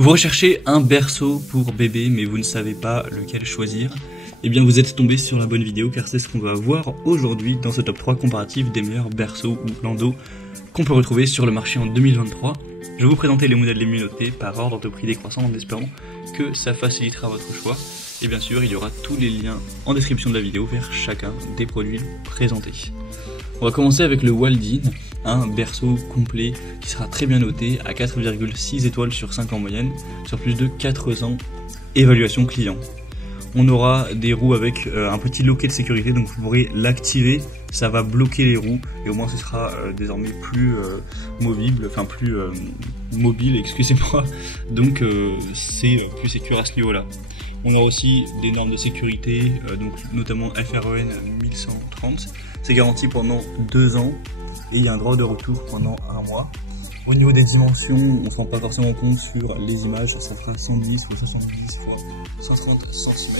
Vous recherchez un berceau pour bébé mais vous ne savez pas lequel choisir? Eh bien vous êtes tombé sur la bonne vidéo car c'est ce qu'on va voir aujourd'hui dans ce top 3 comparatif des meilleurs berceaux ou landaux qu'on peut retrouver sur le marché en 2023. Je vais vous présenter les modèles les mieux notés par ordre de prix décroissant en espérant que ça facilitera votre choix. Et bien sûr il y aura tous les liens en description de la vidéo vers chacun des produits présentés. On va commencer avec le Waldin, un berceau complet qui sera très bien noté à 4,6 étoiles sur 5 en moyenne, sur plus de 400 évaluations clients. On aura des roues avec un petit loquet de sécurité, donc vous pourrez l'activer, ça va bloquer les roues et au moins ce sera désormais plus movible, enfin plus mobile, excusez-moi, donc c'est plus sécure à ce niveau-là. On a aussi des normes de sécurité, donc notamment FREN 1130, c'est garanti pendant 2 ans et il y a un droit de retour pendant 1 mois. Au niveau des dimensions, on ne se rend pas forcément compte sur les images, ça fera 110 x 70 x 130 cm.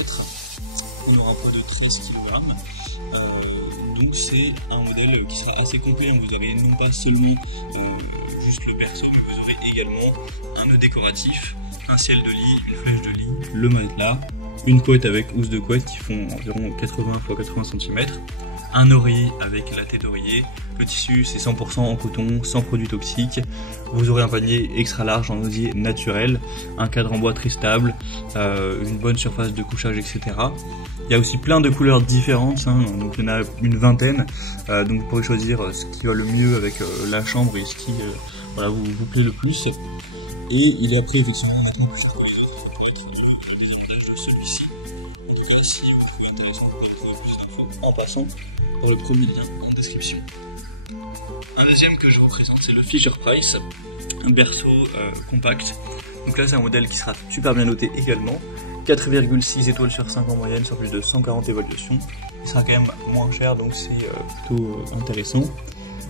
On aura un poids de 13 kg. Donc c'est un modèle qui sera assez complet. Vous aurez non pas seulement juste le berceau, mais vous aurez également un nœud décoratif, un ciel de lit, une flèche de lit, le matelas, une couette avec housse de couette qui font environ 80 x 80 cm, un oreiller avec la tête d'oreiller. Le tissu c'est 100% en coton, sans produits toxiques. Vous aurez un panier extra large en osier naturel, un cadre en bois très stable, une bonne surface de couchage, etc. Il y a aussi plein de couleurs différentes, hein, donc il y en a une vingtaine, donc vous pourrez choisir ce qui va le mieux avec la chambre et ce qui voilà, vous plaît le plus. Et il est après effectivement de celui-ci. En tout cas, si vous trouvez intéressant, vous pouvez trouver plus d'infos en passant par le premier lien en description. Un deuxième que je représente, c'est le Fisher Price, un berceau compact. Donc là c'est un modèle qui sera super bien noté également, 4,6 étoiles sur 5 en moyenne sur plus de 140 évaluations. Il sera quand même moins cher, donc c'est plutôt intéressant.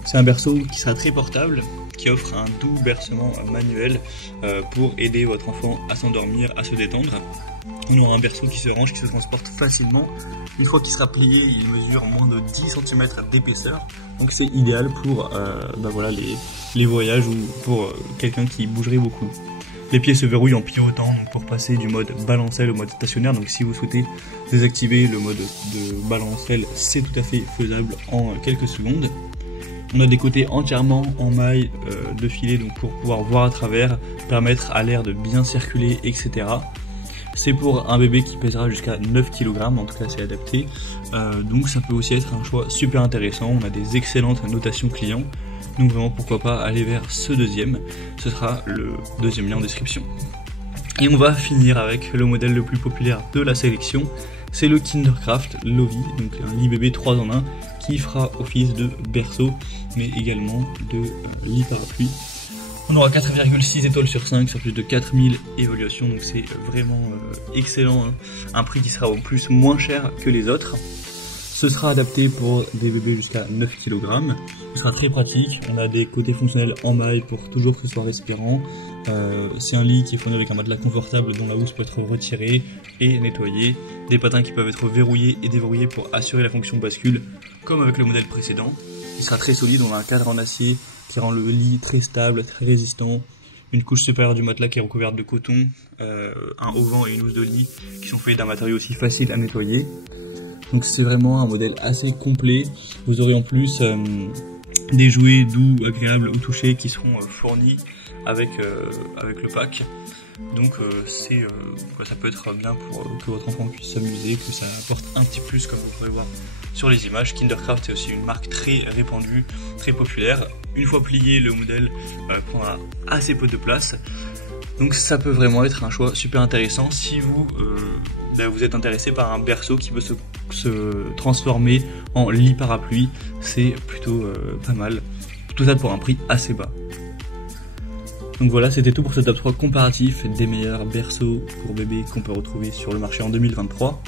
C'est un berceau qui sera très portable, qui offre un doux bercement manuel pour aider votre enfant à s'endormir, à se détendre. On aura un berceau qui se range, qui se transporte facilement. Une fois qu'il sera plié, il mesure moins de 10 cm d'épaisseur. Donc c'est idéal pour voilà, les voyages ou pour quelqu'un qui bougerait beaucoup. Les pieds se verrouillent en pivotant pour passer du mode balancelle au mode stationnaire. Donc si vous souhaitez désactiver le mode de balancelle, c'est tout à fait faisable en quelques secondes. On a des côtés entièrement en maille de filet, donc pour pouvoir voir à travers, permettre à l'air de bien circuler, etc. C'est pour un bébé qui pèsera jusqu'à 9 kg, en tout cas c'est adapté. Donc ça peut aussi être un choix super intéressant. On a des excellentes notations clients. Donc vraiment pourquoi pas aller vers ce deuxième. Ce sera le deuxième lien en description. Et on va finir avec le modèle le plus populaire de la sélection. C'est le Kindercraft Lovey, donc un lit bébé 3 en 1 qui fera office de berceau mais également de lit parapluie. On aura 4,6 étoiles sur 5 sur plus de 4000 évaluations, donc c'est vraiment excellent, hein. Un prix qui sera au plus moins cher que les autres. Ce sera adapté pour des bébés jusqu'à 9 kg. Ce sera très pratique. On a des côtés fonctionnels en maille pour toujours que ce soit respirant. C'est un lit qui est fourni avec un matelas confortable dont la housse peut être retirée et nettoyée. Des patins qui peuvent être verrouillés et déverrouillés pour assurer la fonction bascule, comme avec le modèle précédent. Il sera très solide. On a un cadre en acier qui rend le lit très stable, très résistant. Une couche supérieure du matelas qui est recouverte de coton. Un auvent et une housse de lit qui sont faits d'un matériau aussi facile à nettoyer. Donc c'est vraiment un modèle assez complet. Vous aurez en plus des jouets doux, agréables au toucher qui seront fournis avec le pack. Donc ça peut être bien pour que votre enfant puisse s'amuser, que ça apporte un petit plus comme vous pourrez voir sur les images. Kindercraft c'est aussi une marque très répandue, très populaire. Une fois plié, le modèle prendra assez peu de place. Donc ça peut vraiment être un choix super intéressant si vous êtes intéressé par un berceau qui peut se transformer en lit parapluie. C'est plutôt pas mal. Tout ça pour un prix assez bas. Donc voilà, c'était tout pour ce top 3 comparatif des meilleurs berceaux pour bébé qu'on peut retrouver sur le marché en 2023.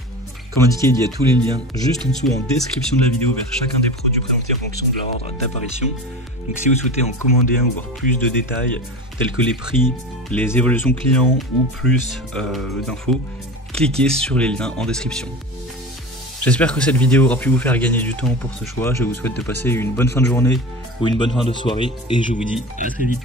Comme indiqué, il y a tous les liens juste en dessous en description de la vidéo vers chacun des produits présentés en fonction de leur ordre d'apparition. Donc si vous souhaitez en commander un ou voir plus de détails tels que les prix, les évolutions clients ou plus d'infos, cliquez sur les liens en description. J'espère que cette vidéo aura pu vous faire gagner du temps pour ce choix. Je vous souhaite de passer une bonne fin de journée ou une bonne fin de soirée et je vous dis à très vite.